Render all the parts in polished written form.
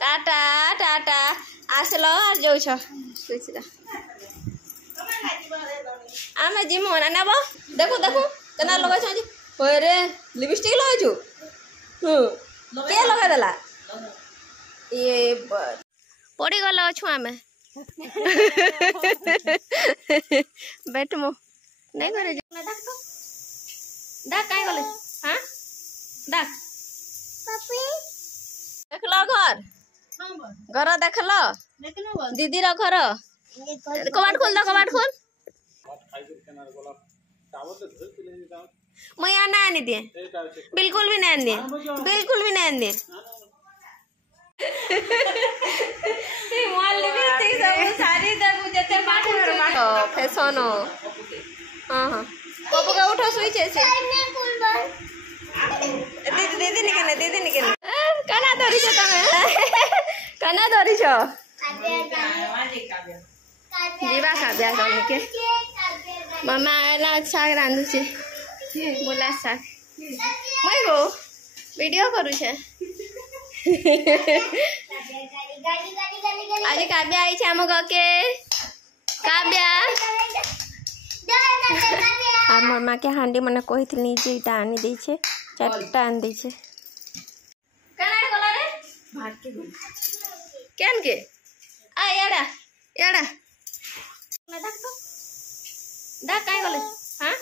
टाटा टाटा आसलो आज जाऊछ आम जिमु ना नेब देखु देखु केना लगा रे लिपस्टिक लगाइछु के लगा देला ये पड़ी गल अछु आमे बैठमु नहीं करे डाक तो डाक काई गले हां डाक पपी देखलो घर घर देखलो दीदी रो घर कबाट खोल दो कबाट खोल मैं यहाँ ना आने दिए बिल्कुल भी नहीं दिए बिल्कुल भी नहीं दिए फैशन हाँ हाँ पप्पू का उठो स्विच ऐसे दीदी निकले दीदी निकले कना धरी छो तमे कना धरी छो जीवा काव्या करने के मामा आला साग रांधु छे बोला साग मैं गो वीडियो करू छे आज काव्या आई छे हम के काव्या आ मामा के हांडी मने कहितनी जे इटा आनी दै छे चारटा आन दै छे कना गला रे भात के केन के आ एड़ा एड़ा ना डाक तो डाक काई गले हां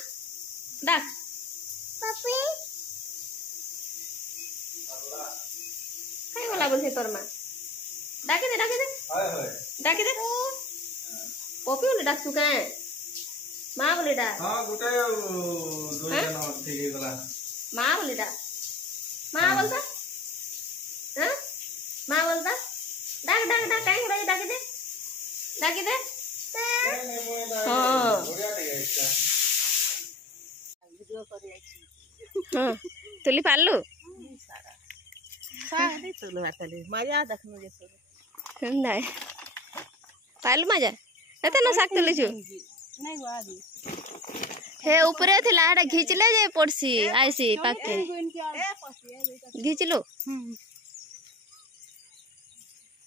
डाक पपी काई गला बोलथे तोर मां डाके दे हाय हाय डाके दे पपी बोले डाक तू काए मां बोले डाक हां गोटे दो जन ठीक हे गला मां बोले डाक मां बोलता हां मां बोलता डाक डाक डाक काई गला डाके दे हां वीडियो कर आइछि हां तुली पालू सारे तुलु आतले मजा देखनु जे नहीं पालू मजा एते न साक तुली छु नहीं बादी हे ऊपरे थिला एटा घिचले जे पड़सी आइसी पाके घिचलो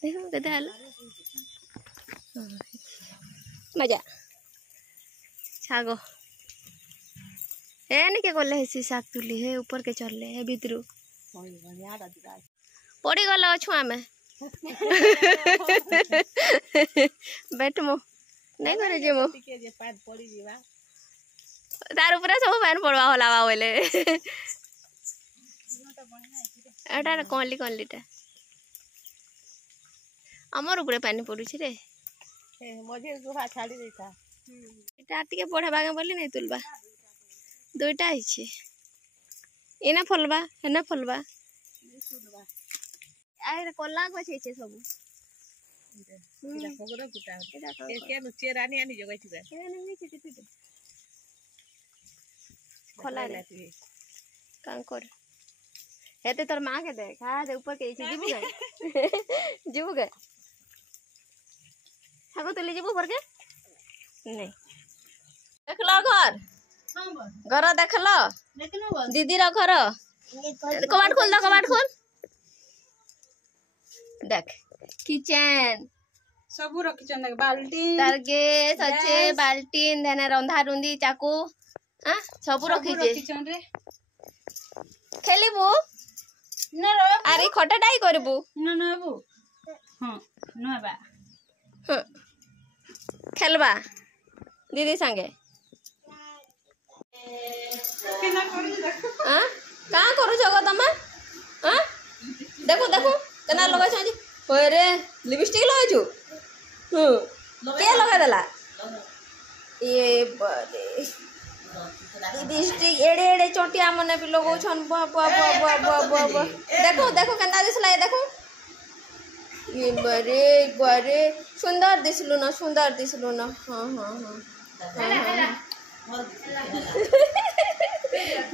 देखो कते हाल मजा छागो ए निके गले हेसी साग तुली हे ऊपर के चलले हे भीतरू पड़ी गल अछु आमे बैठमु नहीं करे जेमु तार ऊपर सब पैन पड़वा होला बोले एटा कौनली कौनलीटा हमर ऊपर पानी पड़ुछि रे मजे गुहा छाड़ी देता एटा टिके पढ़े बागे बोली नहीं तुलबा दुईटा आइछे एना फलबा हेना फलबा आरे कोल्ला को छे सब एटा पगरा गुटा एटा के नुचे रानी आनी जगै छिबे एने नहीं छिटे छिटे खोला रे कांकोर हेते तोर मां के दे खा दे ऊपर के जीबू गए जीबू गए हागो तुली जीबू ऊपर के नहीं देखलो घर घर देखलो दीदी रो घर कबाट खोल दो कबाट खोल देख किचन सब रखिछन देख बाल्टी तरगे सचे बाल्टीन देने रंधा रुंदी चाकू हां सब रखिछन रे खेलिबू न रो अरे खटाटाई करबू न नबू हां नबा हां खेलबा दीदी संगे केना करू देखो हां का करू जगो तमा हां देखो देखो केना लगा छ रे लिपस्टिक लगाइछु के लगा देला ये बड़े लिपस्टिक एड़े एड़े चोटिया मने भी लगौ छन बा देखो देखो केना दिसला देखो ये बड़े बड़े सुंदर दिसलु ना हां हां हां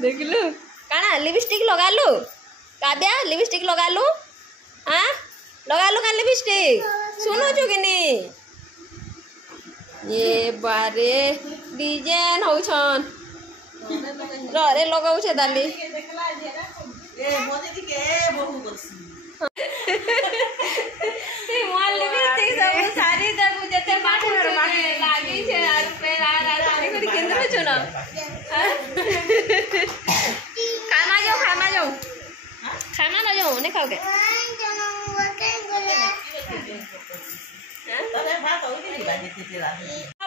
देखलु काना लिपस्टिक लगालु काव्या लिपस्टिक लगालु हां लगालु का लिपस्टिक सुनो छु कि नहीं ये बारे डिजाइन हो छन रे लगाउ छे दाली ए मोजे के बहु बसी नहीं खाओगे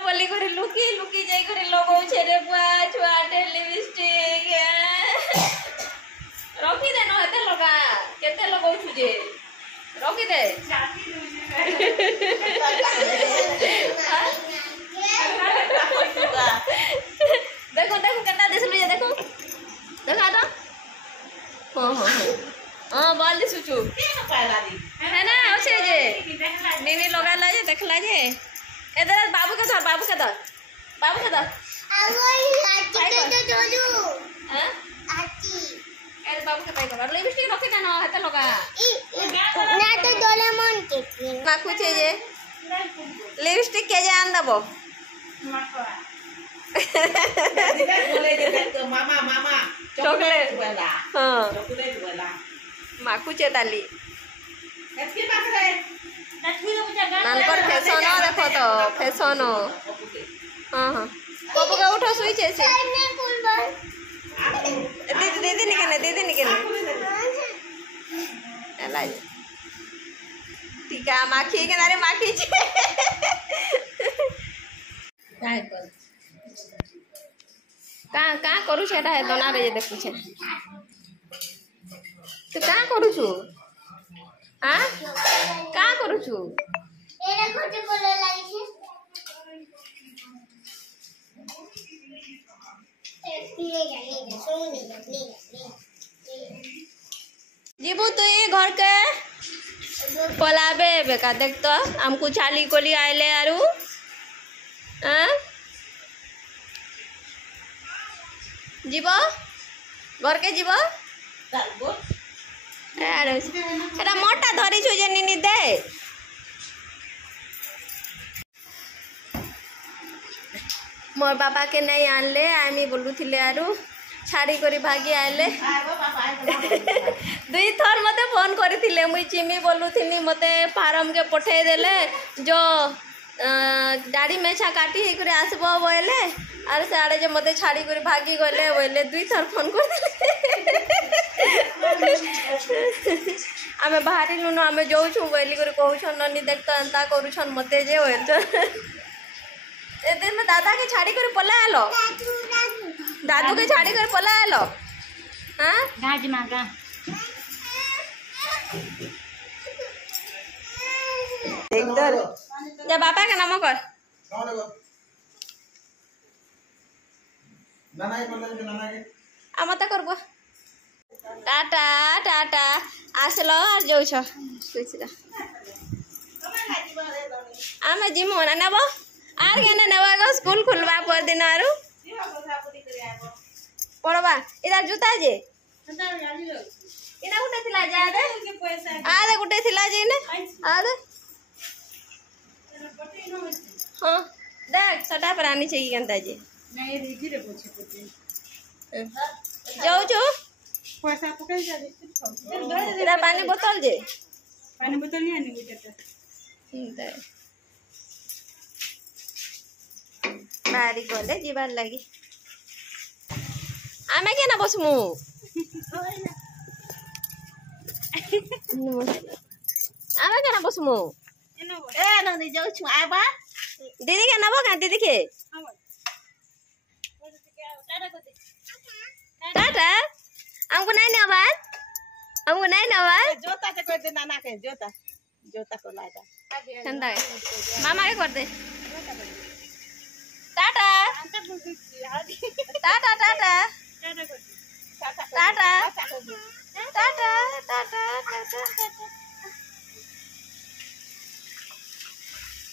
बोली करे लुकी लुकी जाई करे लगो छेरे बुआ छुआटे लिपस्टिक रखी दे न हेते लगा केते लगौ छुजे रखी दे देखो देखो केता दिसलु ये देखो देखा तो हां बाल दिसुचु है ना ओछे जे नीनी लगाला जे देखला जे इधर बाबू के धर बाबू के धर बाबू के धर हां अरे बाबू के पाई कर लिपस्टिक रखी दे न हेते लगा ना तो डोरेमोन के माखु छे जे लिपस्टिक के जान दबो मामा मामा चॉकलेट हां चॉकलेट वाला माखु छे ताली किसके पास है नानकर फैशन देखो तो फैशन हां हां बाबू का उठो सुई छे से दीदी निकने एला टीका माखी के नारे माखी छे काय कर का करू छेटा है दोना रे देखु छे तू का करू छु हां का करू छु एरा खोटे बोले लागी छे जीबू तो ये घर के पलाबे बेका देख तो हमको छाली कोली आइले आरु हां जीबो घर के जीबो अरे एटा मोटा धरी छु जे निनी दे मोर बाबा के नहीं आनले आमी बोलू थिले आरु छाड़ी करी भागी आले दुई थर मते फोन करथिले मुई चिमी बोलू थिनी मते फार्म के पठे देले जो दाढ़ी मेछा काटी हे करे आसबो बोले आर साडे जे मते छाड़ी करी भागी गले बोले दुई थर फोन करथिले आमे बाहरी लुनो आमे जाऊ छु बोली करी कहू छ ननी देख तो अंता करू छन मते जे होय छ ए दिन में दादा के छाड़ी कर पला आलो दादू के छाड़ी कर पला आलो हां गाज मागा एकदर जा बापा के नाम कर नाना के बोले नाना के आमता करबो टाटा टाटा आसलो आर जाऊ छ सुइछरा आमे जिमो ना नेबो आर केने नेबा स्कूल खुलवा पर दिन आरु पड़वा इधर जूता जे इना गुटे थिला जा दे आदे गुटे थिला जे ने आदे हां देख सटा प्राणी छै केनता जे नहीं रिजी रे पोछे पोछे जाऊ छु पैसा पकड़ जा दे इधर पानी बोतल जे पानी बोतल नहीं आनी बेटा दे बारी गले जीवार लगी आमे के ना बसमु आमे के ना बसमु ए ननी जाऊ छु आबा दीदी के नबो का दीदी के टाटा हमको नहीं नवाज हमको नहीं नवाज जोता के कर दे नाना के जोता जोता को ला जा ठंडा मामा के कर दे टाटा टाटा टाटा टाटा टाटा टाटा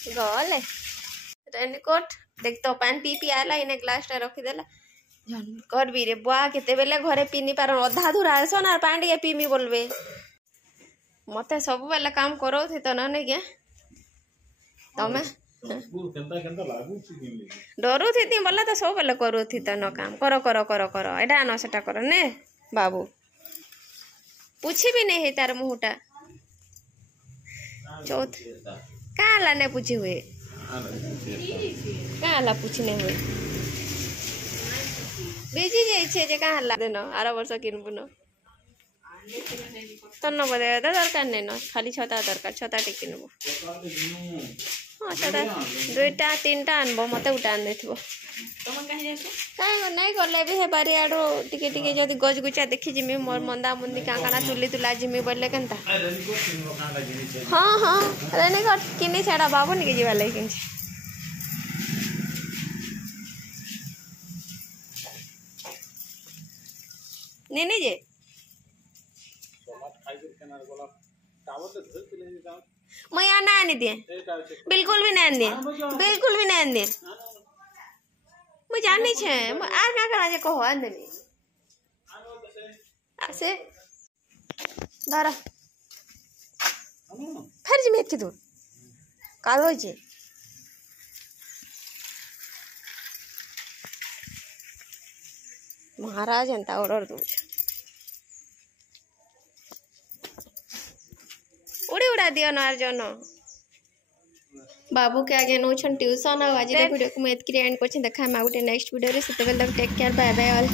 गले रेनकोट देख तो पानी पी पी आला इने ग्लास टा रखी देला कर भी रे बुआ केते बेले घरे पीनी पार अधा धुरा आसन आर पानी के पीमी बोलबे मते सब बेले काम करो थी तो न के तमे डरू थी बोला तो सब बेले करू थी तो न काम करो करो करो करो एटा न सेटा करो ने बाबू पूछी भी नहीं है तार मुहटा चौथ काला ने पूछी हुए काला पूछने हुए बेची जाइए जे कहाँ ला देनो आरो वर्ष किनबुनो तो न बदे दरकार नहीं न खाली छता दरकार छता टिक नब हाँ छता 2टा 3टा आनब मत गोटे आन देथिबो कहीं नहीं गले भी बारी आड़ टिके टिके जदि गज गुचा देखी जिमी मोर मंदा मुंदी का काना तुली तुला जिमी बोले केनता हाँ हाँ रेनकोट किनी छाड़ा बाबू निके जीवा लगे किन नहीं जे मैं यहाँ ना आने दिए बिल्कुल भी नहीं आने दिए बिल्कुल भी नहीं आने दिए मुझे जानी छे आर क्या करना कहो आने नहीं ऐसे दारा फिर जी मैं इतनी दूर काल हो जी महाराज एंता ऑर्डर दूँ उड़ी उड़ा दियो नार जन बाबू के आगे नौ ट्यूशन आज वीडियो को मैं एंड कर देखा गोटे नेक्स्ट वीडियो से take care bye bye all.